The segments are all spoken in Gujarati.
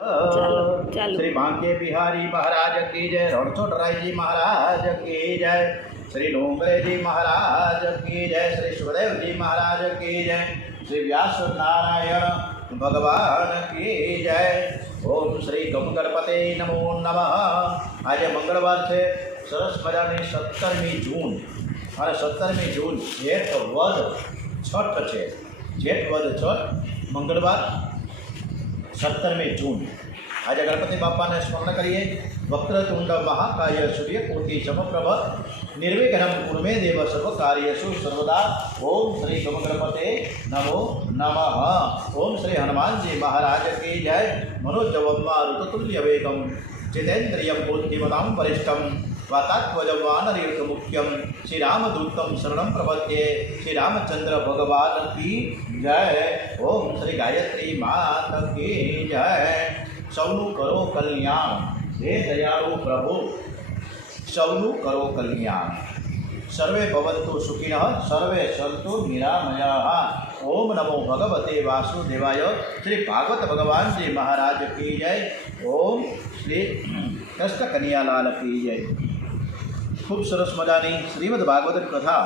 ચાલો ચાલો श्री भांके बिहारी महाराज की जय। रणछोड़राय जी महाराज की जय। श्री डोंगरे जी महाराज की जय। श्री सुखदेव जी महाराज की जय। श्री व्यास नारायण भगवान की जय। ओम श्री गम गणपते नमो नमः। आज मंगलवार है, सरस मजानी 17મી જૂન અને 17મી જૂન જેઠ વદ છઠ છે। જેઠ વદ છઠ મંગળવાર 17મી જૂન। आज गणपति बापा ने स्मरण करिए। वक्रतुंड महाकाय सूर्यकोटि समप्रभ निर्विघ्नं कुरु मे देव सर्व कार्येषु सर्वदा। ओम श्री गम गणपते नमो नमः। ओम श्री हनुमान जी महाराज की जय। मनोजवम मारुततुल्य वेगम जितेन्द्रियं बुद्धिमतां वरिष्ठं वातात्मजं वानरयूथमुख्यं श्री रामदूतं शरणं प्रपद्ये। श्री रामचंद्र भगवान की जय। ओम श्री गायत्री मात की जय। सौनु करो कल्याण हे दयालु प्रभु, सौनु करो कल्याण। सर्वे भवन्तु सुखिनः सर्वे सन्तु निरामयाः। ओम नमो भगवते वासुदेवाय। श्री भागवत भगवान जी महाराज की जय। ओम श्री कृष्ण कन्यालाल की जय। खूब सरस मजानी श्रीमद भागवत कथा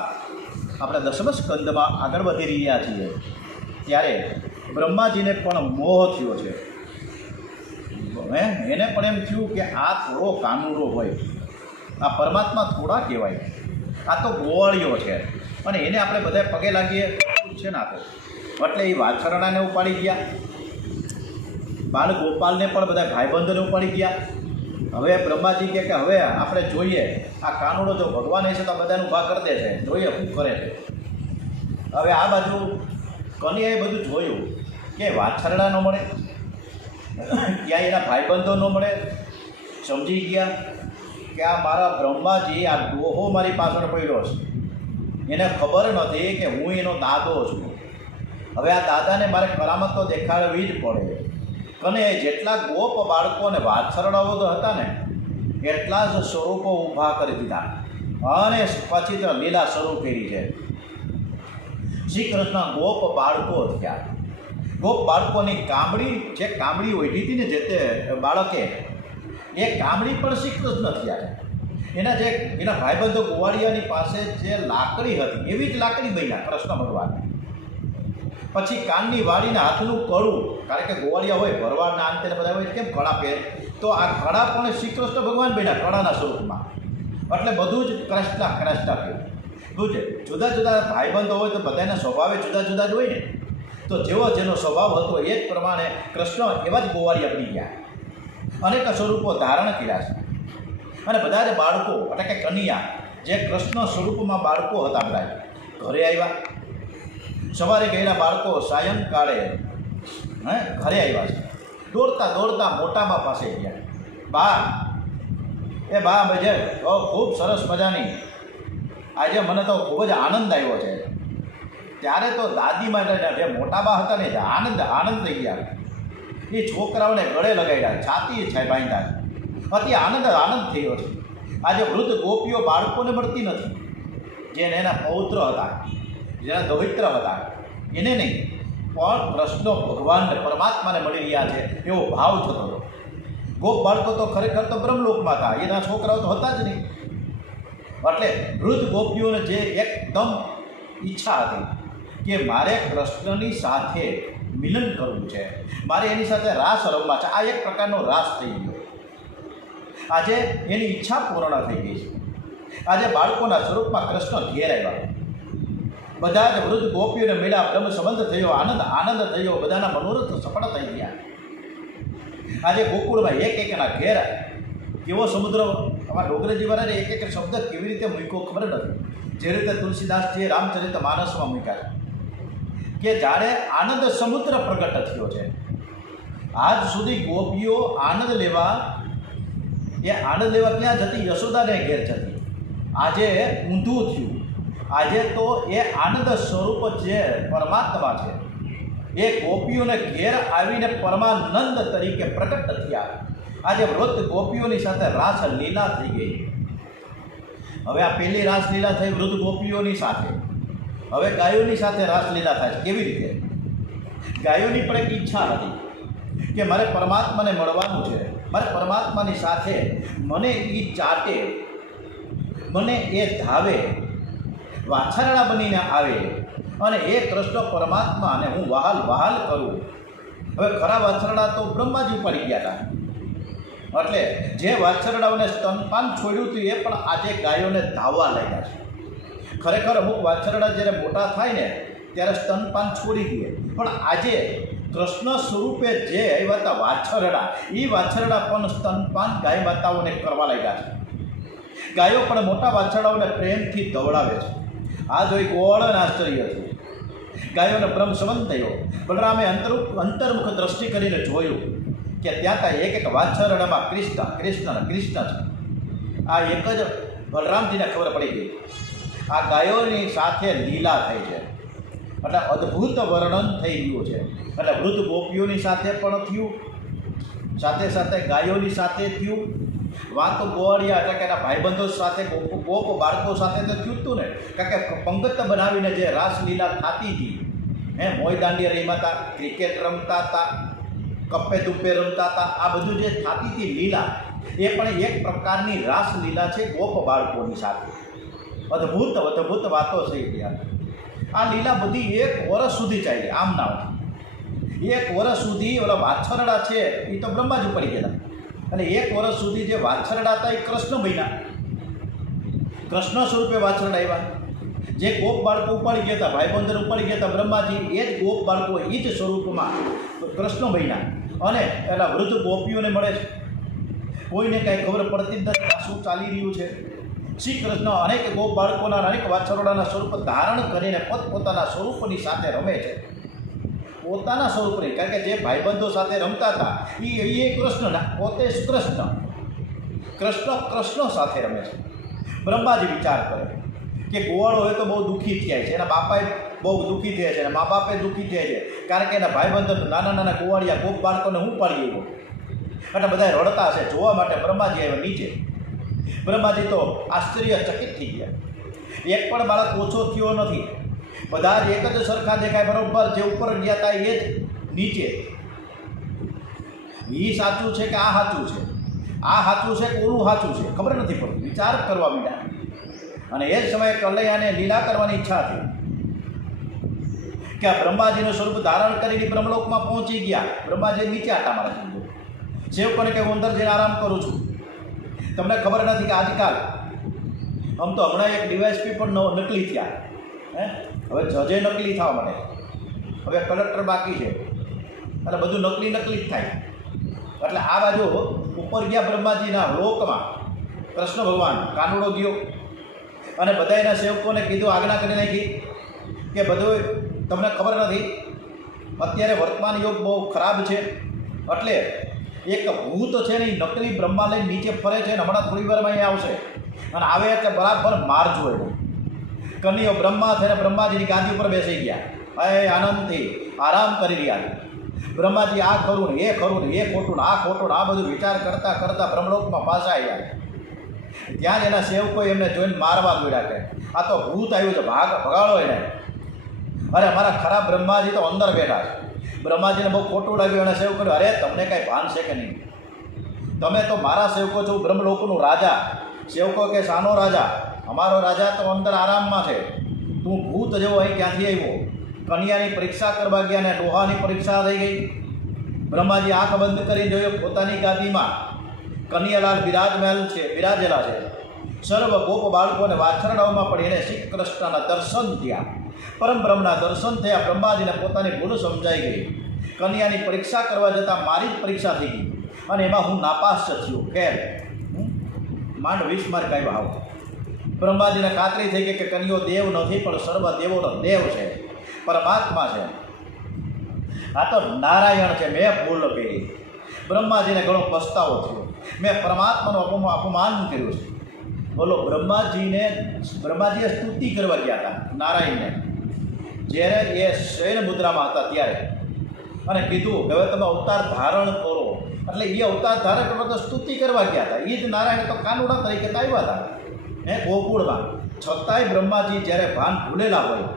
अपना 10મ સ્કંદમાં આગળ વધી રહ્યા છીએ ત્યારે બ્રહ્માજીને પણ મોહ થયો છે। એને પણ એમ થયું કે આ થોડો કાનુડો હોય, આ પરમાત્મા થોડા કહેવાય, આ તો ગોવાળીઓ છે અને એને આપણે બધા પગે લાગીએ છે ના તો એટલે એ વાછરણાને ઉપાડી ગયા, બાળ ગોપાલને પણ બધા ભાઈબંધોને ઉપાડી ગયા। હવે બ્રહ્માજી કે હવે આપણે જોઈએ આ કાનુડો જો ભગવાન હશે તો બધાનું ભા કરી દે છે, જોઈએ શું કરે છે। હવે આ બાજુ કન્યાએ બધું જોયું કે વાછરડા ન મળે, ક્યાંય એના ભાઈબંધો ન મળે, સમજી ગયા કે આ મારા બ્રહ્માજી આ ડોહો મારી પાછળ પડ્યો છે, એને ખબર નથી કે હું એનો દાદો છું। હવે આ દાદાને મારે કરામત તો દેખાડવી જ પડે। અને જેટલા ગોપ બાળકો અને વાછરડાઓ હતા ને એટલા જ સ્વરૂપો ઊભા કરી દીધા અને પછી તો લીલા શરૂ કરી છે। શ્રી કૃષ્ણ ગોપ બાળકો થયા। ગોપ બાળકોની કામડી, જે કામડી ઓઢી હતી ને જે તે બાળકે, એ કામડી પણ શ્રી કૃષ્ણ થયા। એના જે એના ભાઈબંધો ગોવાળિયાની પાસે જે લાકડી હતી એવી જ લાકડી બન્યા કૃષ્ણ ભગવાન। પછી કાનની વાળીને હાથનું કળું, કારણ કે ગોવાળિયા હોય ભરવાડના અંતે બધા હોય કેમ કળા પહેરે, તો આ કળા પણ શ્રી કૃષ્ણ ભગવાન બન્યા કળાના સ્વરૂપમાં। એટલે બધું જ કૃષ્ણ કૃષ્ણ કહ્યું। શું છે, જુદા જુદા ભાઈબંધો હોય તો બધાના સ્વભાવે જુદા જુદા જ હોય ને, તો જેવો જેનો સ્વભાવ હતો એ જ પ્રમાણે કૃષ્ણ એવા જ ગોવાળિયા બની ગયા, અનેક સ્વરૂપો ધારણ કર્યા છે। અને બધા જ બાળકો એટલે કે કન્યા જે કૃષ્ણ સ્વરૂપમાં બાળકો હતા બધા ઘરે આવ્યા। સવારે ગયેલા બાળકો સાયંકાળે ઘરે આવ્યા છે। દોડતા દોડતા મોટાબા પાસે ગયા। બા એ બા બજે ખૂબ સરસ મજાની આજે મને તો ખૂબ જ આનંદ આવ્યો છે। ત્યારે તો દાદી માટે જે મોટાબા હતા ને આનંદ થઈ ગયા। એ છોકરાઓને ગળે લગાડ્યા, છાતી છે બાંધ્યા, અતિ આનંદ થયો છે। આજે વૃદ્ધ ગોપીઓ બાળકોને મળતી નથી, જેને એના પૌત્ર હતા, જેના દવિત્ર હતા, એને નહીં પણ કૃષ્ણ ભગવાનને પરમાત્માને મળી રહ્યા છે એવો ભાવ થતો હતો। ગોપ બાળકો તો ખરેખર તો બ્રહ્મલોકમાં હતા, એના છોકરાઓ તો હતા જ નહીં। એટલે વૃદ્ધ ગોપીઓને જે એકદમ ઈચ્છા હતી કે મારે કૃષ્ણની સાથે મિલન કરવું છે, મારે એની સાથે રાસ રમવા છે। આ એક પ્રકારનો રાસ થઈ ગયો। આજે એની ઈચ્છા પૂર્ણ થઈ ગઈ છે। આજે બાળકોના સ્વરૂપમાં કૃષ્ણ ઘેર આવ્યા। બધા જ વૃદ્ધ ગોપીઓને મળ્યા, બ્રહ્મ સંબંધ થયો, આનંદ થયો, બધાના મનોરથ સફળ થઈ ગયા। આજે ગોકુળમાં એક એકના ઘેર કેવો સમુદ્ર, આમાં ડોગરેજી વાળાને એક એક શબ્દ કેવી રીતે મૂક્યો ખબર નથી, જે રીતે તુલસીદાસજીએ રામચરિત માનસમાં મૂક્યા છે કે જ્યારે આનંદ સમુદ્ર પ્રગટ થયો છે। આજ સુધી ગોપીઓ આનંદ લેવા ક્યાં જતી? યશોદાને ઘેર જતી। આજે ઊંધું થયું। આજે તો એ આનંદ સ્વરૂપ જે પરમાત્મા છે એ ગોપીઓને ઘેર આવીને પરમાનંદ તરીકે પ્રગટ થયા। આજે વૃદ્ધ ગોપીઓની સાથે રાસ લીલા થઈ ગઈ। હવે આ પહેલી રાસ લીલા થઈ વૃદ્ધ ગોપીઓની સાથે, હવે ગાયોની સાથે રાસ લીલા થાય છે। કેવી રીતે? ગાયોની પણ એક ઈચ્છા હતી કે મારે પરમાત્માને મળવાનું છે, મારે પરમાત્માની સાથે મને એ ચાટે, મને એ ધાવે, વાછરડા બનીને આવે અને એ કૃષ્ણ પરમાત્માને હું વહાલ વહાલ કરું. હવે ખરા વાછરડા તો બ્રહ્માજી પડી ગયા હતા, એટલે જે વાછરડાઓને સ્તનપાન છોડ્યું હતું એ પણ આજે ગાયોને ધાવવા લાગ્યા છે. ખરેખર અમુક વાછરડા જ્યારે મોટા થાય ને ત્યારે સ્તનપાન છોડી દે, પણ આજે કૃષ્ણ સ્વરૂપે જે આવ્યા હતા વાછરડા, એ વાછરડા પણ સ્તનપાન ગાય માતાઓને કરવા લાગ્યા છે. ગાયો પણ મોટા વાછરડાઓને પ્રેમથી દવડાવે છે. આ જોઈ ગોવાળોને આશ્ચર્ય થયું. ગાયોને બ્રહ્મ સંબંધ થયો. બલરામે અંતર્મુખ દ્રષ્ટિ કરીને જોયું કે ત્યાં એક એક વાછરડામાં કૃષ્ણ છે. આ એક જ બલરામજીને ખબર પડી ગઈ, આ ગાયોની સાથે લીલા થઈ છે, એટલે અદ્ભુત વર્ણન થઈ રહ્યું છે. એટલે વૃદ્ધ ગોપીઓની સાથે પણ થયું, સાથે સાથે ગાયોની સાથે થયું. વાત તો ગોવાળિયા એટલે કે એના ભાઈબંધો સાથે ગોપ બાળકો સાથે તો થયું હતું ને, કારણ કે પંગત બનાવીને જે રાસલીલા થતી હતી, મોય દાંડિયા રમતા હતા, ક્રિકેટ રમતા હતા, કપ્પે દુપ્પે રમતા હતા, આ બધું જે થતી હતી લીલા, એ પણ એક પ્રકારની રાસલીલા છે ગોપ બાળકોની સાથે. અદ્ભુત વાતો થઈ ગયા. આ લીલા બધી 1 વર્ષ સુધી ચાલી. આમ ના 1 વર્ષ સુધી ઓલા વાછરડા છે એ તો બ્રહ્માજી પડી ગયા, અને 1 વર્ષ સુધી જે વાછરડા હતા એ કૃષ્ણ બન્યા, કૃષ્ણ સ્વરૂપે વાછરડા આવ્યા. જે ગોપ બાળકો ઉપાડી ગયા હતા, ભાઈબંધર ઉપાડી ગયા હતા બ્રહ્માજી, એ જ ગોપ બાળકો એ જ સ્વરૂપમાં કૃષ્ણ બન્યા. અને એના વૃદ્ધ ગોપીઓને મળે છે, કોઈને કાંઈ ખબર પડતી જ નથી શું ચાલી રહ્યું છે. શ્રી કૃષ્ણ અનેક ગોપ બાળકોના અનેક વાછરડાના સ્વરૂપ ધારણ કરીને પોતપોતાના સ્વરૂપની સાથે રમે છે. પોતાના સ્વરૂપની, કારણ કે જે ભાઈબંધો સાથે રમતા હતા એ કૃષ્ણના, પોતે કૃષ્ણ સાથે રમે છે. બ્રહ્માજી વિચાર કરે કે ગોવાળો હોય તો બહુ દુઃખી થાય છે, એના બાપાએ બહુ દુઃખી થયા છે, એના મા બાપે દુઃખી થયા છે, કારણ કે એના ભાઈબંધો નાના ગોવાળિયા ગોપ બાળકોને હું પાડી આવ્યો, એટલે બધા રડતા હશે. જોવા માટે બ્રહ્માજી આવ્યા નીચે. બ્રહ્માજી તો આશ્ચર્યચકિત થઈ ગયા. એક પણ બાળક ઓછો થયો નથી, બધા જ એક જ સરખા દેખાય, બરોબર. જે ઉપર ગયા હતા એ જ નીચે. એ સાચું છે કે આ સાચું છે, આ સાચું છે કે ઓલું સાચું છે, ખબર નથી પડતી. વિચાર કરવા માંડ્યા. અને એ જ સમયે કનૈયાને લીલા કરવાની ઈચ્છા થઈ કે આ બ્રહ્માજીનું સ્વરૂપ ધારણ કરીને બ્રહ્મલોકમાં પહોંચી ગયા. બ્રહ્માજી નીચે આટા મારે છે. સેવકોને કે હું અંદર જઈને આરામ કરું છું. તમને ખબર નથી કે આજકાલ આમ તો હમણાં એક ડીવાયએસપી પણ નકલી થયા, હવે જજે નકલી થવા માંડે, હવે કલેક્ટર બાકી છે, એટલે બધું નકલી જ થાય. એટલે આ બાજુ ઉપર ગયા બ્રહ્માજીના લોકમાં કૃષ્ણ ભગવાન કાનુડો ગયો અને બધા એના સેવકોને કીધું, આજ્ઞા કરી નાખી કે બધું તમને ખબર નથી, અત્યારે વર્તમાન યુગ બહુ ખરાબ છે, એટલે એક ભૂત છે ને એ નકલી બ્રહ્મા લઈને નીચે ફરે છે ને હમણાં થોડી વારમાં અહીંયા આવશે, અને આવે એટલે બરાબર મારજો એને. કનૈયો બ્રહ્મા થઈને બ્રહ્માજીની ગાદી ઉપર બેસી ગયા, આનંદથી આરામ કરી રહ્યા. બ્રહ્માજી આ ખરું ને એ ખરું ને એ ખોટું ને આ ખોટું ને આ બધું વિચાર કરતાં કરતાં બ્રહ્મલોકમાં પાછા આવ્યા. ત્યાં જ એના સેવકોએ એમને જોઈને મારવા દોડ્યા કે આ તો ભૂત આવ્યું છે, ભગાડો એને. અરે મારા ખરાબ બ્રહ્માજી તો અંદર બેઠા છે. બ્રહ્માજીને બહુ ખોટું લાગ્યું, એને સેવકો અરે તમને કાંઈ ભાન છે કે નહીં, તમે તો મારા સેવકો છો, બ્રહ્મલોકનું રાજા. સેવકો કે શાનો રાજા, અમારો રાજા તો અંદર આરામમાં છે, તું ભૂત જેવો અહીં ક્યાંથી આવ્યો. કન્યાની પરીક્ષા કરવા ગયા ને ડોહાની પરીક્ષા થઈ ગઈ. બ્રહ્માજી આંખ બંધ કરી જોયો પોતાની ગાદીમાં કનૈયાલાલ બિરાજેલા છે. સર્વ ગોપ બાળકોને વાછરડાઓમાં પડી એને શ્રી કૃષ્ણના દર્શન થયા, પરમ બ્રહ્મના દર્શન થયા. બ્રહ્માજીને પોતાની ભૂલ સમજાઈ ગઈ. કન્યાની પરીક્ષા કરવા જતાં મારી જ પરીક્ષા થઈ ગઈ અને એમાં હું નાપાસ થયો. ખેર માંડ 20 માર્ક આવ્યા. આવો બ્રહ્માજીને ખાતરી થઈ ગઈ કે કન્યો દેવ નથી પણ સર્વ દેવોનો દેવ છે, પરમાત્મા છે, આ તો નારાયણ છે. મેં ભૂલ કરી. બ્રહ્માજીને ઘણો પસ્તાવો થયો, મેં પરમાત્માનું અપમાન કર્યું છે. બોલો, બ્રહ્માજીએ સ્તુતિ કરવા ગયા હતા નારાયણને, જ્યારે એ શયન મુદ્રામાં હતા ત્યારે, અને કીધું કે હવે તમે અવતાર ધારણ કરો. એટલે એ અવતાર ધારણ કરવા તો સ્તુતિ કરવા ગયા હતા. એ જ નારાયણ તો કાનુડા તરીકે આવ્યા હતા ગોકુળમાં. છતાંય બ્રહ્માજી જ્યારે ભાન ભૂલેલા હોય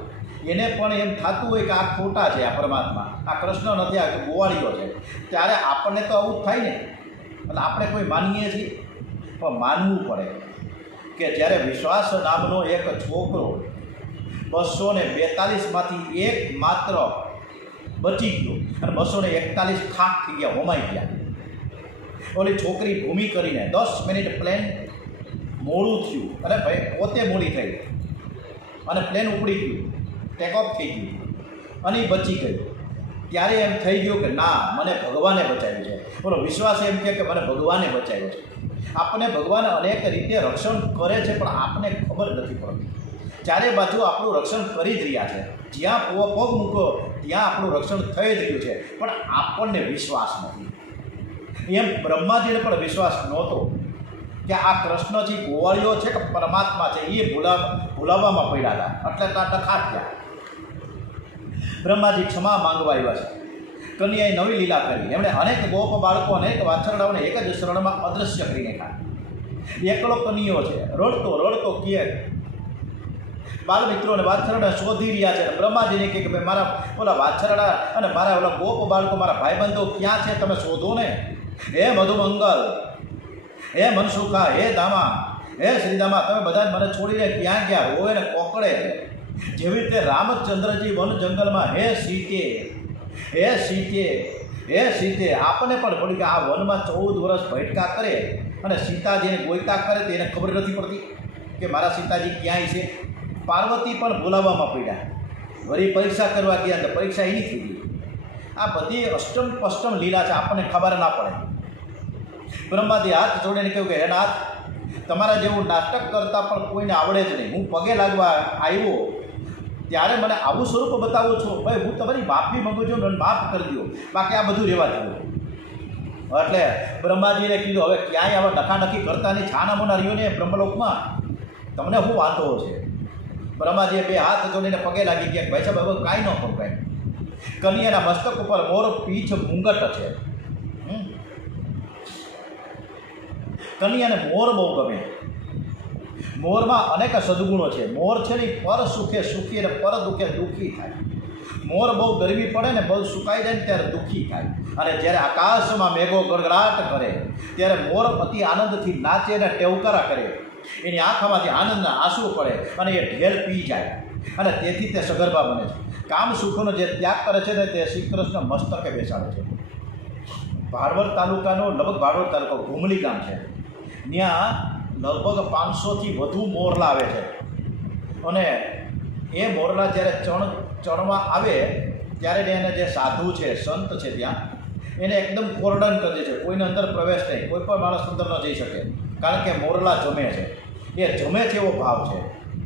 એને પણ એમ થતું હોય કે આ ખોટા છે, આ પરમાત્મા, આ કૃષ્ણ નથી, આ ગોવાળીઓ છે, ત્યારે આપણને તો આવું જ થાય ને. એટલે આપણે કોઈ માનીએ છીએ, પણ માનવું પડે કે જ્યારે વિશ્વાસ નામનો એક છોકરો 242માંથી એક માત્ર બચી ગયો અને 241 ખાક થઈ ગયા, હોમાઈ ગયા. ઓલી છોકરી ભૂમિ કરીને 10 મિનિટ પ્લેન મોડું થયું અને ભાઈ પોતે મોડી થઈ અને પ્લેન ઉપડી ગયું, ટેક ઓફ થઈ ગયું અને એ બચી ગયું. ત્યારે એમ થઈ ગયું કે ના, મને ભગવાને બચાવ્યું છે. બોલો, વિશ્વાસ એમ કે મને ભગવાને બચાવ્યો છે. આપણને ભગવાન અનેક રીતે રક્ષણ કરે છે, પણ આપણને ખબર નથી પડતી. ચારે બાજુ આપણું રક્ષણ કરી જ રહ્યા છે, જ્યાં પગ મૂકો ત્યાં આપણું રક્ષણ થઈ જ રહ્યું છે, પણ આપણને વિશ્વાસ નથી. એમ બ્રહ્માજીને પણ વિશ્વાસ નહોતો કે આ કૃષ્ણજી ગોવાળીઓ છે કે પરમાત્મા છે, એ ભૂલાવવામાં પડ્યા હતા. એટલે ડખા થયા. બ્રહ્માજી ક્ષમા માંગવા આવ્યા છે. કન્યાએ નવી લીલા કરી. એમણે અનેક ગોપ બાળકો, અનેક વાછરડાઓને એક જ શરણમાં અદૃશ્ય કરી નાખ્યા. એકલો કન્યો છે, રડતો રડતો કહે, બાળ મિત્રોને વાછરડા શોધી રહ્યા છે. બ્રહ્માજીને કહે કે ભાઈ મારા ઓલા વાછરડા અને મારા ઓલા ગોપ બાળકો, મારા ભાઈબંધો ક્યાં છે, તમે શોધો ને. હે મધુમંગલ, હે મનસુખા, હે દામા, હે શ્રીદામા, તમે બધા મને છોડીને ક્યાં ગયા? રોવે ને કોકડે. જેવી રીતે રામચંદ્રજી વન જંગલમાં હે સીતે, હે સીતે, હે સીતે, આપણને પણ પડી કે આ વનમાં 14 વર્ષ ભટકા કરે અને સીતાજીને ગોઈતા કરે તો એને ખબર નથી પડતી કે મારા સીતાજી ક્યાંય છે. પાર્વતી પણ બોલાવવામાં પડ્યા. વળી પરીક્ષા કરવા ગયા તો પરીક્ષા એની થઈ ગઈ. આ બધી અષ્ટમ પષ્ટમ લીલા છે, આપણને ખબર ના પડે. બ્રહ્માજી હાથ જોડીને કહ્યું કે હે નાથ, તમારા જેવું નાટક કરતાં પણ કોઈને આવડે જ નહીં. હું પગે લાગવા આવ્યો ત્યારે મને આવું સ્વરૂપ બતાવો છો. ભાઈ, હું તમારી માફી માગું છું, મને માફ કરી દો, બાકી આ બધું રહેવા દો. એટલે બ્રહ્માજીને કીધું હવે ક્યાંય આવા ડખાડખી કરતા નહીં, છાના મોના રહ્યો ને બ્રહ્મલોકમાં, તમને શું વાંધો છે? બ્રહ્માજીએ 2 હાથ જોડીને પગે લાગી ગયા. ભાઈ સાહેબ, હવે કાંઈ ન કરું કાંઈ. કન્યાના મસ્તક ઉપર મોર પીછ મુંગટ છે. કન્યાને મોર બહુ ગમે. મોરમાં અનેક સદગુણો છે. મોર છે ને પર સુખે સુખી અને પર દુઃખે દુઃખી થાય. મોર બહુ ગરમી પડે ને બહુ સુકાઈ જાય ને ત્યારે દુઃખી થાય. અને જ્યારે આકાશમાં મેઘો ગડગડાટ કરે ત્યારે મોર અતિ આનંદથી નાચે અને ટેવકારા કરે. એની આંખમાંથી આનંદના આંસુ પડે અને એ ઢેલ પી જાય અને તેથી તે સગર્ભા બને છે. કામ સુખનો જે ત્યાગ કરે છે ને તે શ્રી કૃષ્ણ મસ્તકે બેસાડે છે. ભાડવડ તાલુકાનો, લગભગ ભાડવડ તાલુકો ઘુમલી ગામ છે, ત્યાં લગભગ 500થી વધુ મોરલા આવે છે. અને એ મોરલા જ્યારે ચણવા આવે ત્યારે એને જે સાધુ છે, સંત છે ત્યાં, એને એકદમ કોર્ડન કરી દે છે. કોઈને અંદર પ્રવેશ નહીં, કોઈ પણ માણસ અંદર ન જઈ શકે, કારણ કે મોરલા જમે છે. એ જમે છે એવો ભાવ છે.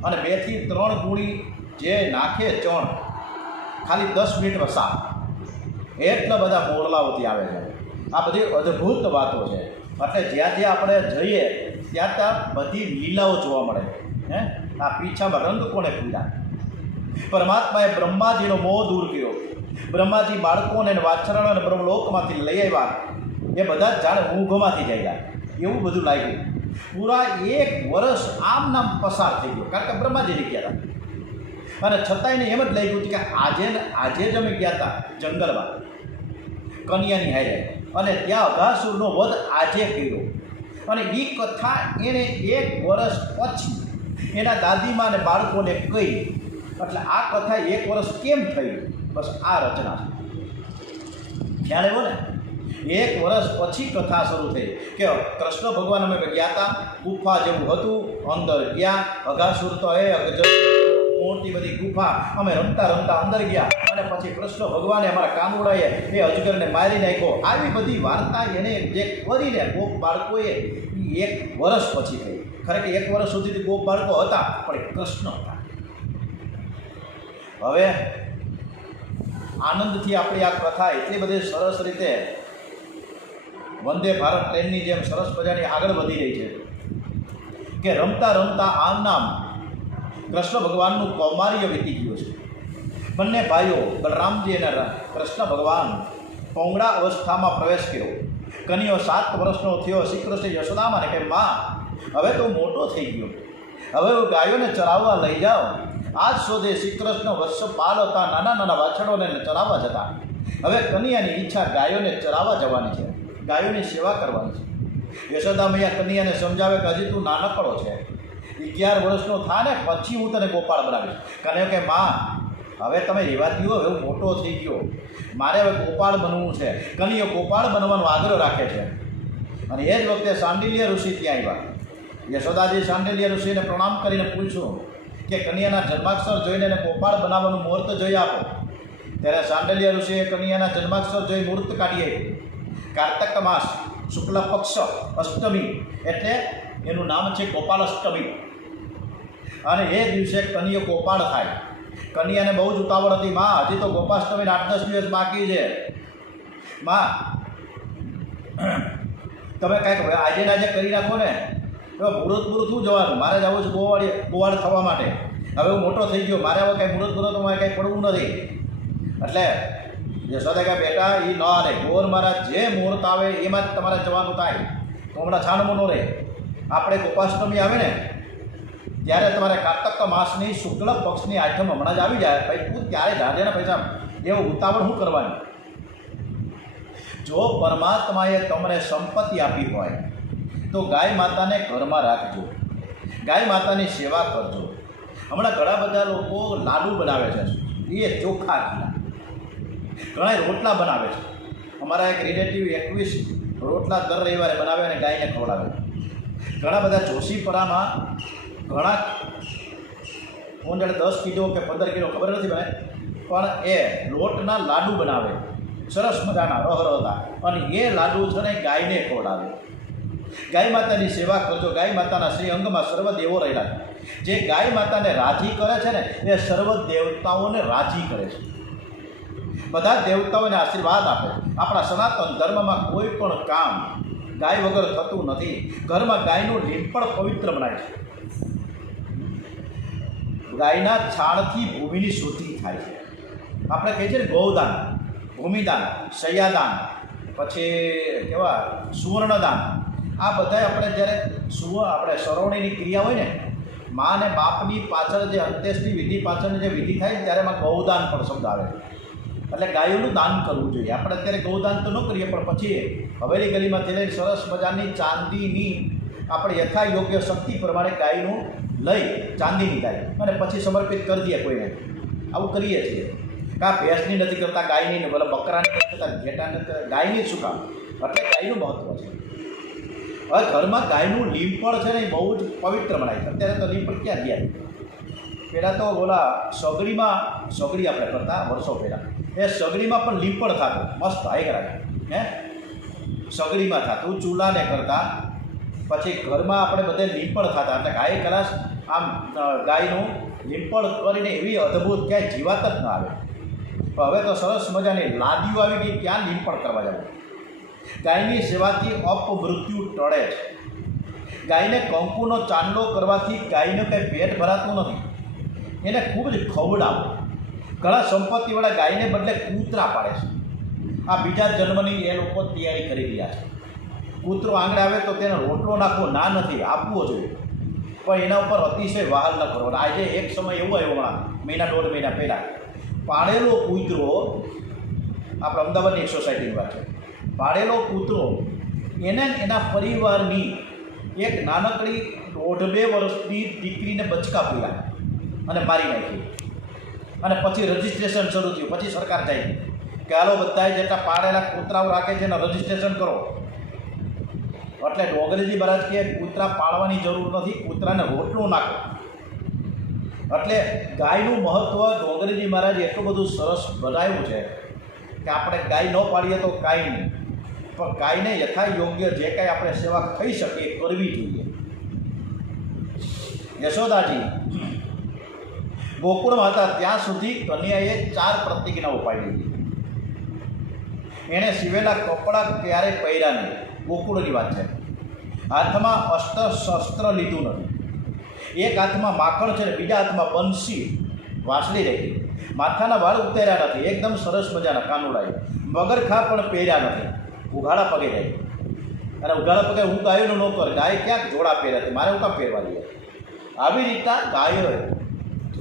અને 2 થી 3 ગુણી જે નાખે ચણ, ખાલી 10 મિનિટ વસા, એટલા બધા મોરલાઓ ત્યાં આવે છે. આ બધી અદ્ભુત વાતો છે. એટલે જ્યાં જ્યાં આપણે જઈએ ત્યાં ત્યાં બધી લીલાઓ જોવા મળે. હે, આ પીછામાં રંગ કોને પીડા? પરમાત્માએ બ્રહ્માજીનો મોહ દૂર કર્યો. બ્રહ્માજી બાળકોને વાછરડાને બ્રહ્મલોકમાંથી લઈ આવ્યા. એ બધા જ જાણે ઊંઘમાંથી જઈ ગયા એવું બધું લાગ્યું. પૂરા 1 વર્ષ આમ નામ પસાર થઈ ગયો, કારણ કે બ્રહ્માજીને ગયા હતા. અને છતાંય એમ જ લાગ્યું કે આજે જ અમે ગયા હતા જંગલમાં કન્યાની હારે, અને ત્યાં અઘાસુરનો વધ આજે કર્યો. અને એ કથા એણે 1 વર્ષ પછી એના દાદીમા અને બાળકોને કહી. એટલે આ કથા 1 વર્ષ કેમ થઈ? બસ આ રચના છે. ખ્યાલ આવ્યો ને? 1 વર્ષ પછી કથા શરૂ થઈ કે કૃષ્ણ ભગવાન અમે ગયા હતા, ગુફા જેવું હતું, અંદર ગયા. અઘાસુર તો મોટી બધી ગુફા, અમે રમતા રમતા અંદર ગયા. અને પછી કૃષ્ણ ભગવાને અમારા કાનુડાએ એ અજગરને મારી નાખ્યો. આવી બધી વાર્તા એને જે કરીને ગોપ બાળકોએ 1 વર્ષ પછી થઈ. ખરેખર 1 વર્ષ સુધી ગોપ બાળકો હતા, પણ એ કૃષ્ણ હતા. હવે આનંદથી આપણી આ કથા એટલી બધી સરસ રીતે વંદે ભારત ટ્રેનની જેમ સરસ મજાની આગળ વધી રહી છે કે રમતા રમતા આમ નામ કૃષ્ણ ભગવાનનું કૌમાર્ય વીતી ગયું છે. બંને ભાઈઓ બલરામજી અને કૃષ્ણ ભગવાન પૌંગડા અવસ્થામાં પ્રવેશ કર્યો. કન્યો 7 વર્ષનો થયો. શ્રી કૃષ્ણ યશોદામાને કહે, માં હવે તો મોટો થઈ ગયો, હવે ગાયોને ચરાવવા લઈ જાઓ. આજ સુધી શ્રી કૃષ્ણ વત્સપાલ હતા, નાના નાના વાછડોને ચરાવવા જતા. હવે કનૈયાની ઈચ્છા ગાયોને ચરાવવા જવાની છે, ગાયોની સેવા કરવાની છે. યશોદા મૈયા કનૈયાને સમજાવે કે હજી તું નાનકડો છે, 11 વર્ષનો થા ને પછી હું તને ગોપાળ બનાવીશ. કનૈયો કે માં હવે તમે રહેવા દો, હવે હું મોટો થઈ ગયો, મારે હવે ગોપાળ બનવું છે. કનૈયો ગોપાળ બનવાનો આગ્રહ રાખે છે. અને એ જ વખતે શાંડિલ્ય ઋષિ ત્યાં આવ્યા. યશોદાજી શાંડિલ્ય ઋષિને પ્રણામ કરીને પૂછ્યું કે કનૈયાના જન્માક્ષર જોઈને એને ગોપાળ બનાવવાનું મુહૂર્ત જોઈ આપો. ત્યારે શાંડિલ્ય ઋષિએ કનૈયાના જન્માક્ષર જોઈ મુહૂર્ત કાઢી આપ્યું. કાર્તક માસ શુક્લ પક્ષ અષ્ટમી એટલે એનું નામ છે ગોપાલ અષ્ટમી. અને એ દિવસે કનૈયો ગોપાળ થાય. કનૈયાને બહુ જ ઉતાવળ હતી, માં હજી તો ગોપાષ્ટમીને 8-10 દિવસ બાકી છે, માં તમે કાંઈક આજે ને આજે કરી નાખો ને. હવે મુહૂર્ત શું જવાનું, મારે જવું છે ગોવાળ થવા માટે. હવે હું મોટો થઈ ગયો, મારે હવે કાંઈ મુહૂર્ત મારે કાંઈ પડવું નથી. એટલે યશોદા કહે બેટા એ ન હાલે, ગોર મારા જે મુહૂર્ત આવે એમાં જ તમારે જવાનું થાય. તો હમણાં છાનમું ન રહે. આપણે ગોપાષ્ટમી આવે ને ત્યારે તમારે કાર્તક માસની શુક્લ પક્ષની આઠમ હમણાં જ આવી જાય, ભાઈ તું ત્યારે જાજે ને પૈસા, એવો ઉતાવળ શું કરવાની. જો પરમાત્માએ તમને સંપત્તિ આપી હોય તો ગાય માતાને ઘરમાં રાખજો, ગાય માતાની સેવા કરજો. હમણાં ઘણા બધા લોકો લાડુ બનાવે છે, એ ચોખ્ખા ઘીના, ઘણા રોટલા બનાવે છે. અમારા એક રિલેટિવ 21 રોટલા દર રવિવારે બનાવે અને ગાયને ખવડાવે. ઘણા બધા જોશીપરામાં ઘણા હું જાણે 10 કિલો કે 15 કિલો ખબર નથી મને, પણ એ લોટના લાડુ બનાવે સરસ મજાના રહરતા, અને એ લાડુ છે ને ગાયને ખવડાવે. ગાય માતાની સેવા કરજો. ગાય માતાના શ્રી અંગમાં સર્વ દેવો રહેલા છે. જે ગાય માતાને રાજી કરે છે ને એ સર્વ દેવતાઓને રાજી કરે છે. બધા દેવતાઓને આશીર્વાદ આપે. આપણા સનાતન ધર્મમાં કોઈ પણ કામ ગાય વગર થતું નથી. ઘરમાં ગાયનું લીંપણ પવિત્ર બનાવે છે. ગાયના છાણથી ભૂમિની શુદ્ધિ થાય છે. આપણે કહીએ છીએ ને ગૌદાન, ભૂમિદાન, શય્યાદાન, પછી કેવા સુવર્ણદાન, આ બધા આપણે જ્યારે આપણે સરવણીની ક્રિયા હોય ને, મા અને બાપની પાછળ જે અંત્યેષ્ટિ વિધિ પાછળની જે વિધિ થાય ત્યારે એમાં ગૌદાન પણ શબ્દ આવે. એટલે ગાયોનું દાન કરવું જોઈએ. આપણે અત્યારે ગૌદાન તો ન કરીએ, પણ પછી હવેલી ગલીમાંથી લઈને સરસ મજાની ચાંદીની આપણે યથા યોગ્ય શક્તિ પ્રમાણે ગાયનું લઈ ચાંદીની ગાય અને પછી સમર્પિત કરી દઈએ કોઈને. આવું કરીએ છીએ. કાં ભેંસની નથી કરતા, ગાયની ને બોલે બકરાની નથી કરતા, ઘેટાને ગાયની શું કામ? એટલે ગાયનું મહત્ત્વ છે. હવે ઘરમાં ગાયનું લીંપણ છે ને એ બહુ જ પવિત્ર મનાય છે. અત્યારે તો લીંપણ ક્યાં ગયા? પહેલાં તો ઓલા સગડી આપણે કરતા વર્ષો પહેલાં, એ સગડીમાં પણ લીંપણ થતું મસ્ત હાઈકરા હે સગડીમાં થતું, ચૂલાને કરતા. પછી ઘરમાં આપણે બધે લીંપણ થતા, એટલે ગાય કલાશ આમ ગાયનું લીંપણ કરીને એવી અદ્ભુત ક્યાંય જીવાત જ ના આવે. પણ હવે તો સરસ મજાની લાદીઓ આવી ગઈ, ત્યાં લીંપણ કરવા જવું. ગાયની સેવાથી અપમૃત્યુ ટળે છે. ગાયને કંકુનો ચાંદલો કરવાથી ગાયને કંઈ પેટ ભરાતું નથી. એને ખૂબ જ ખવડાવો. ઘણા સંપત્તિવાળા ગાયને બદલે કૂતરા પાડે છે. આ બીજા જન્મની એ લોકો તૈયારી કરી રહ્યા છે. કૂતરો આંગળે આવે તો તેને રોટલો નાખવો ના નથી, આપવો જોઈએ, પણ એના ઉપર અતિશય વહાલ ન કરો. આજે એક સમય એવો આવ્યો, હમણાં મહિના 1.5 મહિના પહેલાં પાળેલો કૂતરો, આપણે અમદાવાદની એક સોસાયટીની વાત છે, પાળેલો કૂતરો એને એના પરિવારની એક નાનકડી 1.5-2 વર્ષની દીકરીને બચકા પીડ્યા અને મારી નાખી. અને પછી રજિસ્ટ્રેશન શરૂ થયું. પછી સરકાર જાય કે હાલો બધાએ જેટલા પાળેલા કૂતરાઓ રાખે છે એના રજિસ્ટ્રેશન કરો. એટલે ડોંગરીજી મહારાજ કહે કૂતરા પાળવાની જરૂર નથી, કૂતરાને રોટલું નાખો. એટલે ગાયનું મહત્ત્વ ડોંગરીજી મહારાજે એટલું બધું સરસ બનાવ્યું છે કે આપણે ગાય ન પાડીએ તો કાંઈ નહીં, પણ ગાયને યથા યોગ્ય જે કાંઈ આપણે સેવા થઈ શકે એ કરવી જોઈએ. યશોદાજી ગોકુળમાં હતા ત્યાં સુધી કન્યાએ 4 પ્રતિજ્ઞાઓ પાડી દીધી. એણે સીવેલા કપડાં ક્યારેય પહેર્યા નહીં. ગોકુળની વાત છે. હાથમાં અસ્ત્ર શસ્ત્ર લીધું નથી. એક હાથમાં માખણ છે ને બીજા હાથમાં બંસી વાંસળી રહી. માથાના વાળ ઉતાર્યા નથી, એકદમ સરસ મજાના કાનુડાએ. મગરખા પણ પહેર્યા નથી, ઉઘાડા પગે જાય. અને ઉઘાડા પગે હું ગાયોનું ન કર, ગાય ક્યાંક જોડા પહેર્યા હતી, મારે હું કામ પહેરવા દઈએ. આવી રીતના ગાયો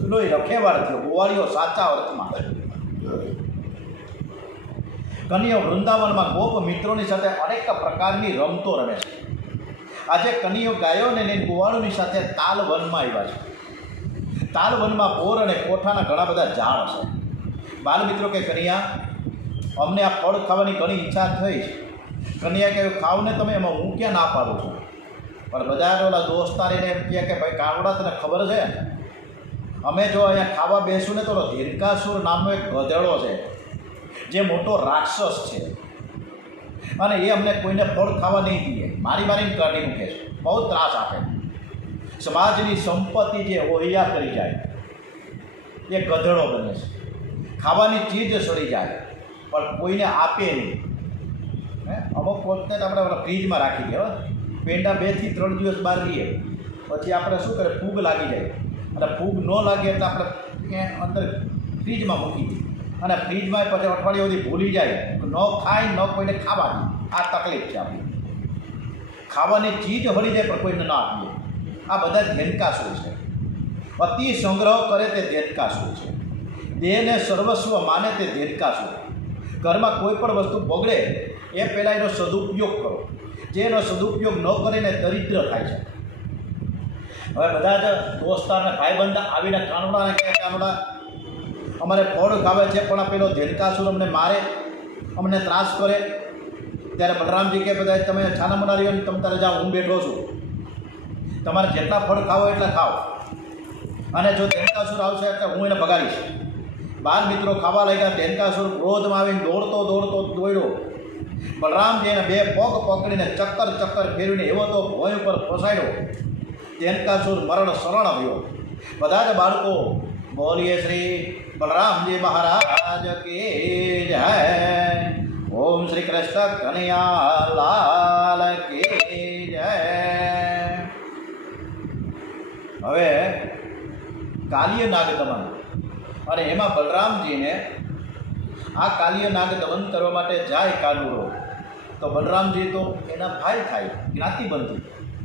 એનો એ રખેવાળ થયો, ગોવાળિયો સાચા અર્થમાં. કનિયો વૃંદાવનમાં ગોપ મિત્રોની સાથે અનેક પ્રકારની રમતો રમે છે. આજે કનિયો ગાયોને લઈને ગોવાળોની સાથે તાલવનમાં આવ્યા છે. તાલવનમાં બોર અને કોઠાના ઘણા બધા ઝાડ છે. બાલ મિત્રો કે કનિયા, અમને આ ફળ ખાવાની ઘણી ઈચ્છા થઈ છે. કનિયા કે ખાવ ને તમે, એમાં હું ક્યાં ના પાડું છું. પણ બધા ઓલા દોસ્તારીને એમ કહે કે ભાઈ કાવડા, તને ખબર છે અમે જો અહીંયા ખાવા બેસું ને તો ધીરકાસુર નામનો એક ગધેડો છે જે મોટો રાક્ષસ છે, અને એ અમને કોઈને ફળ ખાવા નહીં દે, મારીને કાઢી મૂકે છે, બહુ ત્રાસ આપે. સમાજની સંપત્તિ જે ઓહિયા કરી જાય એ ગધેડો બને છે. ખાવાની ચીજ સડી જાય પણ કોઈને આપે નહીં. અમુક વખતે આપણે ફ્રીજમાં રાખી દે, પેંડા 2 થી 3 દિવસ બહાર રહીએ પછી આપણે શું કરે, ફૂગ લાગી જાય, અને ફૂગ ન લાગે એટલે આપણે અંદર ફ્રીજમાં મૂકી દઈએ, અને ફ્રીજમાં પછી અઠવાડિયા સુધી ભૂલી જાય, ન ખાય ન કોઈને ખાવા દે. આ તકલીફ છે આપણી. ખાવાની ચીજ હળી જાય પણ કોઈને ના આપીએ. આ બધા ધ્યેનકાસુર છે. અતિ સંગ્રહ કરે તે ધ્યેનકાસુર છે. દેહને સર્વસ્વ માને તે ધ્યેનકાસુર. ઘરમાં કોઈ પણ વસ્તુ બગડે એ પહેલાં એનો સદુપયોગ કરો. જે એનો સદુપયોગ ન કરીને દરિદ્ર થાય છે. હવે બધા જ દોસ્તારને ભાઈબંધ આવીને કાનુડાને કહે, કાનુડા અમારે ફળ ખાવે છે પણ આ પેલો ધ્યેનકાસુર અમને મારે, અમને ત્રાસ કરે. ત્યારે બલરામજી કે બધા તમે છાના મના રહ્યો ને તમે તારે જાઓ, હું બેઠો છું, તમારે જેટલા ફળ ખાવો એટલા ખાઓ, અને જો ધ્યેનકાસુર આવશે એટલે હું એને ભગાડીશ. બાર મિત્રો ખાવા લાગ્યા. ધ્યેનકાસુર ક્રોધમાં આવીને દોડતો દોડ્યો. બલરામજીને 2 પગ પકડીને ચક્કર ફેરવીને એવો તો ભોંય ઉપર ફસાયો. ધ્યેનકાસુર મરણ શરણ થયો. બધા જ બાળકો બોલીએ શ્રી બલરામજી મહારાજ કી જય. ઓમ શ્રી કૃષ્ણ કનૈયા લાલ કી જય. હવે કાલિય નાગ દમન, અને એમાં બલરામજીને આ કાલિય નાગ દમન કરવા માટે જાય કાનુડો, તો બલરામજી તો એના ભાઈ થાય, જ્ઞાતિબંધુ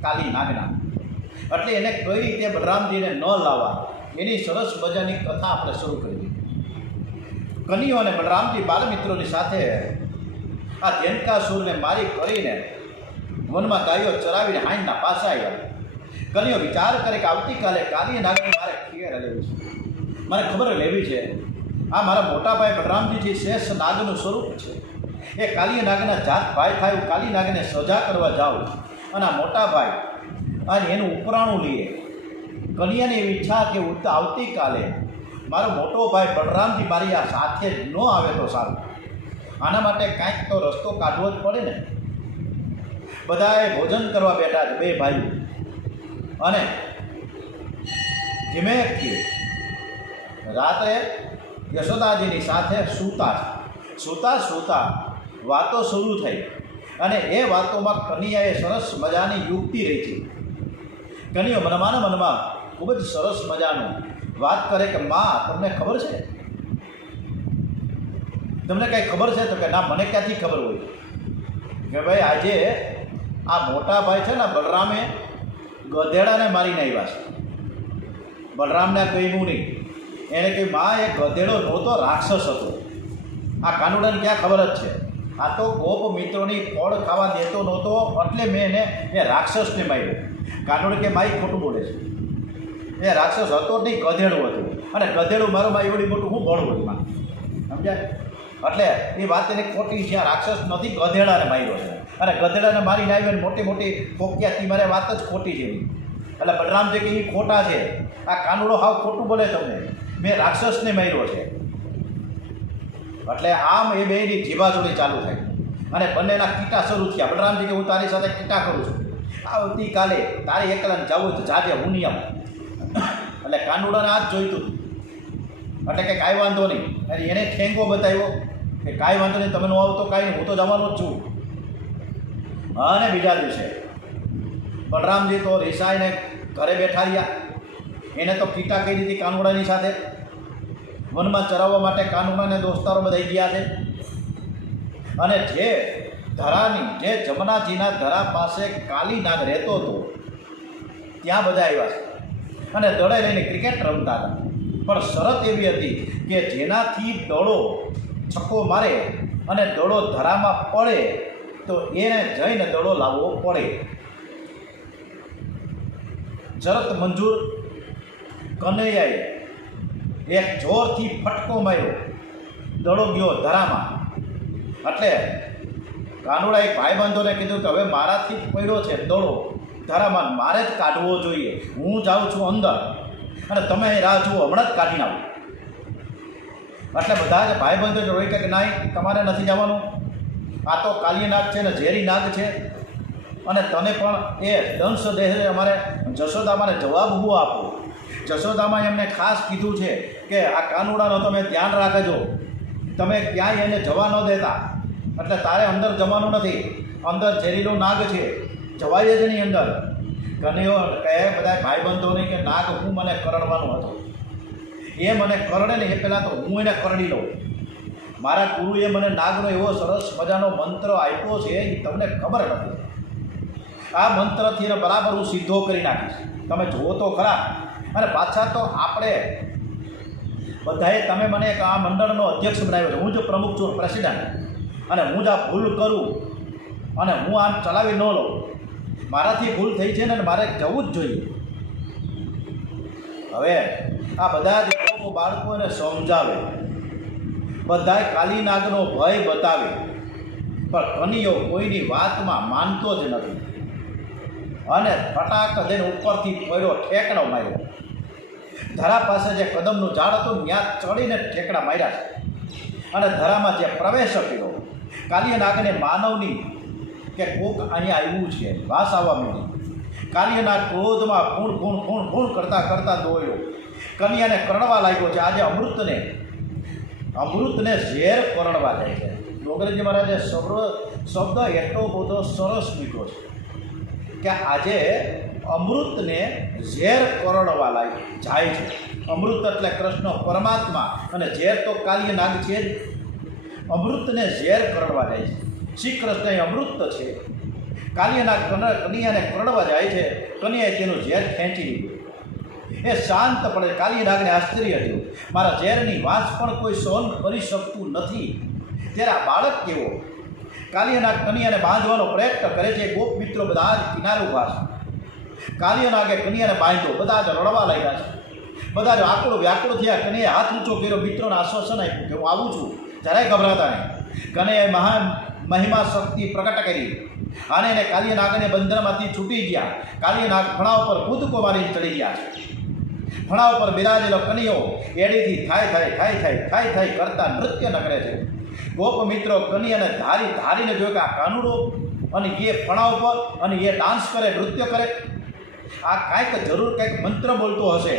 કાલી નાગના. એટલે એને કઈ રીતે બલરામજીને ન લાવવા, એની સરસ મજાની કથા આપણે શરૂ કરી. કનિયો અને બલરામજી બાલમિત્રોની સાથે આ ધ્યેનકાસુરને મારી કરીને વનમાં ગાયો ચરાવીને હાઈના પાછા આવ્યા. કનિયો વિચાર કરે કે આવતીકાલે કાલિય નાગની મારે ખેર લેવી છે, મારે ખબર લેવી છે. આ મારા મોટા ભાઈ બલરામજીથી શેષ નાગનું સ્વરૂપ છે. એ કાલિય નાગના જાત ભાઈ થાય, હું કાલી નાગને સજા કરવા જાઉં, અને આ મોટા ભાઈ અને એનું ઉપરાણું લઈએ. કનિયાની એવી ઈચ્છા કે આવતીકાલે મારો મોટો ભાઈ બલરામજી મારી આ સાથે જ ન આવે તો સારું. આના માટે કાંઈક તો રસ્તો કાઢવો જ પડે ને. બધાએ ભોજન કરવા બેઠા છે 2 ભાઈઓ, અને ધીમેથી રાત્રે યશોદાજીની સાથે સૂતા વાતો શરૂ થઈ, અને એ વાતોમાં કનિયાએ સરસ મજાની યુક્તિ રહી છે. કનિયો મનમાં ખૂબ જ સરસ મજાનું વાત કરે કે માં, તમને ખબર છે, તમને કંઈ ખબર છે? તો કે ના, મને ક્યાંથી ખબર હોય કે ભાઈ આજે આ મોટા ભાઈ છે ને બલરામે ગધેડાને મારીને આવ્યા છે. બલરામને કહ્યું નહીં, એને કહ્યું માં એ ગધેડો નહોતો, રાક્ષસ હતો. આ કાનુડાને ક્યાં ખબર જ છે? આ તો ગોપ મિત્રોની ફળ ખાવા દેતો નહોતો, એટલે મેં એને એ રાક્ષસને માર્યો. કાનુડ કે માઈ ખોટું બોલે છે, એ રાક્ષસ હતો જ નહીં, ગધેડું હતું. અને ગધેડું મારું માં એવડી મોટું હું ભણું હતું, સમજાય? એટલે એ વાત એને ખોટી છે. આ રાક્ષસ નથી, ગધેડાને માર્યો છે, અને ગધેડાને મારીને આવીને મોટી ફોક્યા તી મારે વાત જ ખોટી છે. એટલે બલરામ જે કે એ ખોટા છે, આ કાનુડો હાવ ખોટું બોલે તમને, મેં રાક્ષસને માર્યો છે. એટલે આમ એ બેની જીવાજોડી ચાલુ થઈ, અને બંનેના કીટા શરૂ થયા. બલરામજી કે હું તારી સાથે કીટા કરું છું, આવતીકાલે તારે એકલાને જવું તો જાજે, હું નિયમ. એટલે કાનુડાને આ જ જોઈતું. એટલે કે કાંઈ વાંધો નહીં, અને એને ઠેંગો બતાવ્યો કે કાંઈ વાંધો નહીં, તમે ન આવો તો કાંઈ નહીં, હું તો જવાનો જ છું. અને બીજા દિવસે બલરામજી તો રિસાઈને ઘરે બેઠા રહ્યા. એને તો કીટા કરી દીધી કાનુડાની સાથે. વનમાં ચરાવવા માટે કાનુડાને દોસ્તારો બધા ગયા છે. અને જે ધરાની, જે જમનાજીના ધરા પાસે કાલી નાગ રહેતો હતો, ત્યાં બધા આવ્યા છે, અને દડે લઈને ક્રિકેટ રમતા હતા. પણ શરત એવી હતી કે જેનાથી દડો છક્કો મારે અને દડો ધરામાં પડે તો એને જઈને દડો લાવવો પડે. શરત મંજૂર. કનૈયાએ એક જોરથી ફટકો માર્યો, દડો ગયો ધરામાં. એટલે કાનુડાએ ભાઈબંધોને કીધું કે હવે મારાથી જ પડ્યો છે દડો ધરામાં, મારે જ કાઢવો જોઈએ. હું જાઉં છું અંદર અને તમે રાહ જુઓ, હમણાં જ કાઢીને આવું. એટલે બધા જ ભાઈબંધો રોઈ કે ના, તમારે નથી જવાનું, આ તો કાલિય નાગ છે ને ઝેરી નાગ છે, અને તને પણ એ દંશ દેહ અમારે જશોદામાને જવાબ હું આપું. જશોદામાએ એમને ખાસ કીધું છે કે આ કાનુડાનો તમે ધ્યાન રાખજો, તમે ક્યાંય એને જવા ન દેતા, એટલે તારે અંદર જવાનું નથી, અંદર ઝેરીલો નાગ છે, જવાય જ નહીં અંદર. કનૈયો કહે બધા ભાઈબંધોને કે નાગ હું મને કરડવાનો હતો, એ મને કરડે ને એ પહેલાં તો હું એને કરડી લઉં. મારા ગુરુએ મને નાગનો એવો સરસ મજાનો મંત્ર આપ્યો છે, એ તમને ખબર નથી. આ મંત્રથી એને બરાબર હું સીધો કરી નાખીશ, તમે જુઓ તો ખરા. અને પાછા તો આપણે બધાએ તમે મને એક આ મંડળનો અધ્યક્ષ બનાવ્યો છે, હું જ પ્રમુખ છું, પ્રેસિડેન્ટ, અને હું જ આ ભૂલ કરું અને હું આમ ચલાવી ન લઉં, મારાથી ભૂલ થઈ છે ને મારે જવું જ જોઈએ. હવે આ બધા જ લોકો બાળકોને સમજાવે, બધાએ કાલી નાગનો ભય બતાવે, પણ કનૈયો કોઈની વાતમાં માનતો જ નથી. અને ફટાક દઈને ઉપરથી પડ્યો, ઠેકડો માર્યો. ધરા પાસે જે કદમનું ઝાડ હતું ત્યાં ચડીને ઠેકડા માર્યા છે, અને ધરામાં જે પ્રવેશ કર્યો. કાલિય નાગને માનવની કે કોક અહીંયા આવ્યું છે વાસ આવવા માંડી. કાલિય નાગ ક્રોધમાં ખૂણ ખૂણ ખૂણ ખૂણ કરતાં કરતાં દોડ્યો, કન્યાને કરડવા લાગ્યો છે. આજે અમૃતને ઝેર કરડવા જાય છે. ડોગરજી મહારાજે શબ્દ એટલો બધો સરસ મૂક્યો છે કે આજે અમૃતને ઝેર કરડવા જાય છે. અમૃત એટલે કૃષ્ણ પરમાત્મા, અને ઝેર તો કાલિય નાગ છે જ. અમૃતને ઝેર કરડવા જાય છે. શ્રી કૃષ્ણ એ અમૃત છે. કાલિય નાગ કનૈયાને કરડવા જાય છે, કનૈયાએ તેનું ઝેર ખેંચી લીધું. એ શાંત પડે. કાલિય નાગને આશ્ચર્ય થયું, મારા ઝેરની વાસ પણ કોઈ સહન કરી શકતું નથી, ત્યારે આ બાળક કેવો. કાલિય નાગ કનૈયાને બાંધવાનો પ્રયત્ન કરે છે. ગોપ મિત્રો બધા જ કિનારે ઊભા છે. કાલિય નાગે કનૈયાને બાંધ્યો, બધા જ રડવા લાગ્યા છે. બધા જ આકડો વ્યાકડો થયા. કનૈયાએ હાથ ઊંચો કર્યો, મિત્રોને આશ્વાસન આપ્યું કે હું આવું છું, જરાય ગભરાતા નહીં. કનૈયાએ મહાન મહિમા શક્તિ પ્રગટ કરી અને એને કાલિય નાગને બંધનમાંથી છૂટી ગયા. કાલિય નાગ ફણા ઉપર કૂદકો મારીને ચડી ગયા છે. ફણા ઉપર બિરાજેલો કનૈયો એડીથી થાય કરતા નૃત્ય નકરે છે. ગોપ મિત્રો કનૈયાને ધારીને જોયું કે આ કાનુડો, અને એ ફણા ઉપર, અને એ ડાન્સ કરે, નૃત્ય કરે, આ કાંઈક જરૂર કંઈક મંત્ર બોલતો હશે.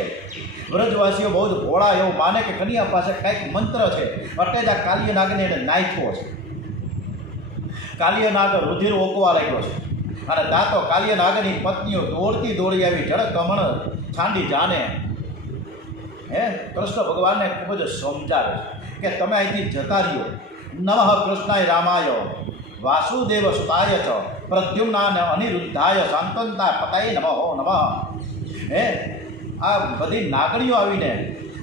વ્રજવાસીઓ બહુ જ ભોળા એવું માને કે કનૈયા પાસે કંઈક મંત્ર છે, એટલે જ આ કાલિય નાગને એને નાખ્યો છે. કાલિય નાગ રુધિર ઓકવા લાગ્યો છે, અને દાંતો કાલિય નાગની પત્નીઓ દોડતી આવી જળકમણ છાંડી જાને. કૃષ્ણ ભગવાનને ખૂબ જ સમજાવે કે તમે અહીંથી જતા રહ્યો. નમઃ કૃષ્ણાય રામાય વાસુદેવ સુતાય ચ પ્રદ્યુમ્નાને અનિરુદ્ધાય શાંતંતા પતાય નમઃ. આ બધી નાગણીઓ આવીને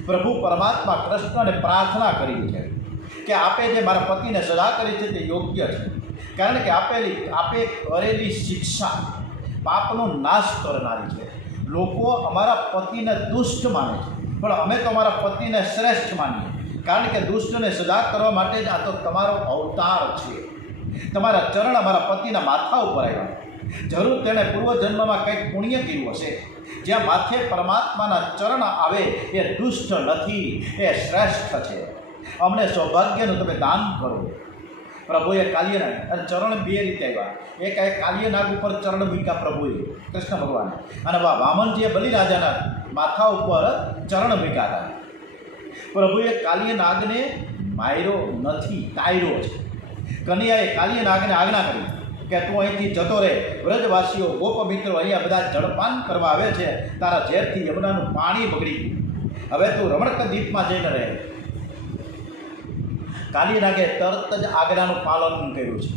પ્રભુ પરમાત્મા કૃષ્ણને પ્રાર્થના કરી છે કે આપે જે મારા પતિને સજા કરી છે તે યોગ્ય છે, કારણ કે આપે કરેલી શિક્ષા પાપનો નાશ કરનારી છે. લોકો અમારા પતિને દુષ્ટ માને છે, પણ અમે તો અમારા પતિને શ્રેષ્ઠ માનીએ, કારણ કે દુષ્ટને સજા કરવા માટે જ આ તો તમારો અવતાર છે. તમારા ચરણ અમારા પતિના માથા ઉપર આવ્યા. જરૂર તેણે પૂર્વજન્મમાં કંઈક પુણ્ય કર્યું હશે. જ્યાં માથે પરમાત્માના ચરણ આવે એ દુષ્ટ નથી, એ શ્રેષ્ઠ છે. અમને સૌભાગ્યનું તમે દાન કરો. પ્રભુએ કાલિય નાગ, અને ચરણ બે રીતે આવ્યા. એક કાલિય નાગ ઉપર ચરણ મૂક્યા પ્રભુએ, કૃષ્ણ ભગવાન, અને વામનજીએ બલિરાજાના માથા ઉપર ચરણ મૂક્યા હતા. પ્રભુએ કાલિય નાગને માર્યો નથી, તાર્યો છે. કનૈયાએ કાલિય નાગને આજ્ઞા કરી કે તું અહીંથી જતો રહે. વ્રજવાસીઓ ગોપ મિત્રો અહીંયા બધા જળપાન કરવા આવે છે, તારા ઝેરથી યમુનાનું પાણી બગડી ગયું, હવે તું રમણક દ્વીપમાં જઈને રહે. કાલિય નાગે તરત જ આજ્ઞાનું પાલન કર્યું છે.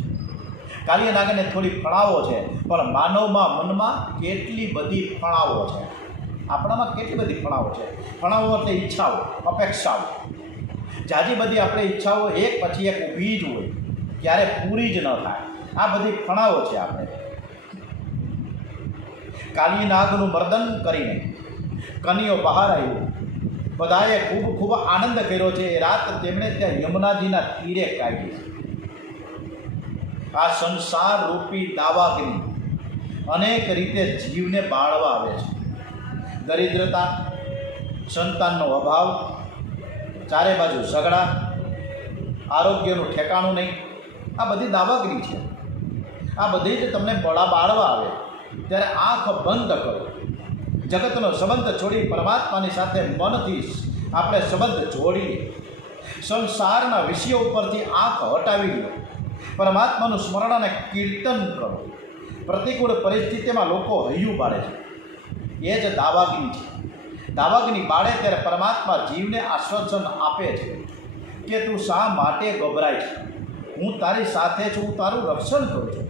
કાલિય નાગને થોડી ફણાવો છે, પણ માનવમાં મનમાં કેટલી બધી ફણાવો છે. આપણામાં કેટલી બધી ફણાઓ છે. ફણાઓ એટલે ઈચ્છાઓ, અપેક્ષાઓ. જાજી બધી આપણે ઈચ્છાઓ એક પછી એક ઊભી જ હોય, ક્યારે પૂરી જ ન થાય. આ બધી ફણાઓ છે. આપણે કાલી નાગનું મર્દન કરીને કનીઓ બહાર આવ્યો, બધાએ ખૂબ ખૂબ આનંદ કર્યો છે. એ રાત તેમણે ત્યાં યમુનાજીના તીરે કાઢી છે. આ સંસાર રૂપી દાવાગ્નિ અનેક રીતે જીવને બાળવા આવે છે. દરિદ્રતા, સંતાનનો અભાવ, ચારે બાજુ ઝઘડા, આરોગ્યનું ઠેકાણું નહીં, આ બધી દાવાગ્નિ છે. આ બધી જ તમને બાળવા આવે. ત્યારે આંખ બંધ કરો, જગતનો સંબંધ છોડી પરમાત્માની સાથે મનથી આપણે સંબંધ જોડીએ. સંસારના વિષયો ઉપરથી આંખ હટાવી લો, પરમાત્માનું સ્મરણ અને કીર્તન કરો. પ્રતિકૂળ પરિસ્થિતિમાં લોકો હૈયું બાળે છે, એ જ દાવાગ્નિ છે. દાવાગ્નિ બાળે ત્યારે પરમાત્મા જીવને આશ્વાસન આપે છે કે તું શા માટે ગભરાય છે, હું તારી સાથે છું, હું તારું રક્ષણ કરું છું.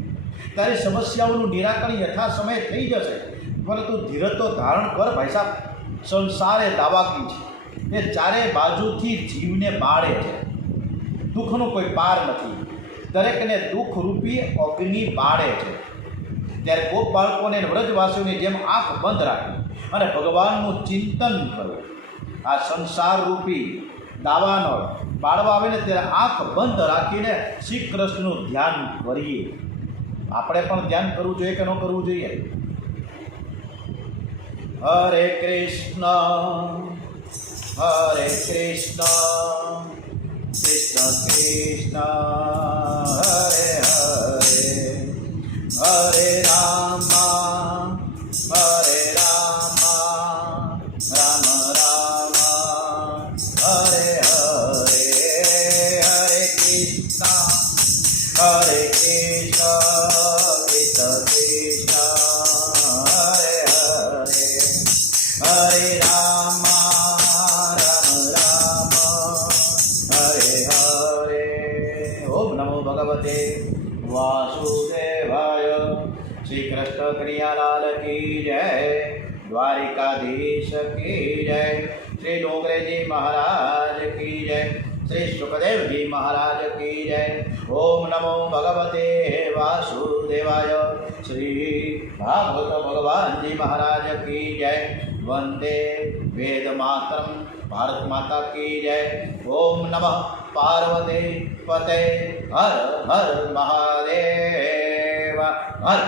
તારી સમસ્યાઓનું નિરાકરણ યથા સમય થઈ જશે, પરંતુ ધીરજ તો ધારણ કર ભાઈ સાહેબ. સંસાર એ દાવાગ્નિ છે, એ ચારે બાજુથી જીવને બાળે છે. દુઃખનો કોઈ પાર નથી, દરેકને દુઃખરૂપી અગ્નિ બાળે છે. ત્યારે ગોપ બાળકોને વ્રજવાસીઓની જેમ આંખ બંધ રાખી અને ભગવાનનું ચિંતન કરો. આ સંસાર રૂપી દાવાનો બાળવા આવે ને ત્યારે આંખ બંધ રાખીને શ્રી કૃષ્ણનું ધ્યાન કરીએ. આપણે પણ ધ્યાન કરવું જોઈએ કે ન કરવું જોઈએ? હરે કૃષ્ણ હરે કૃષ્ણ કૃષ્ણ કૃષ્ણ હરે હરે, હરે રામ હરે રામ રામ રામ હરે હરે, હરે કૃષ્ણ હરે કૃષ્ણ કૃષ્ણ કૃષ્ણ હરે હરે, હરે રામ રામ રામ હરે હરે. ઓમ નમો ભગવતે વાસુદેવાય. શ્રી કૃષ્ણ કનૈયાલાલ કી જય, દ્વારિકાધીશ કી જય, શ્રી ડોંગરેજી મહારાજ કી જય, શ્રી સુખદેવજી મહારાજ કી જય. ઓમ નમો ભગવતે વાસુદેવાય. શ્રી ભાગવત ભગવાનજી મહારાજ કી જય. વંદે વેદ માતરમ, ભારત માતા કી જય. ઓમ નમઃ પાર્વતે પતે, હર હર મહાદેવ હર.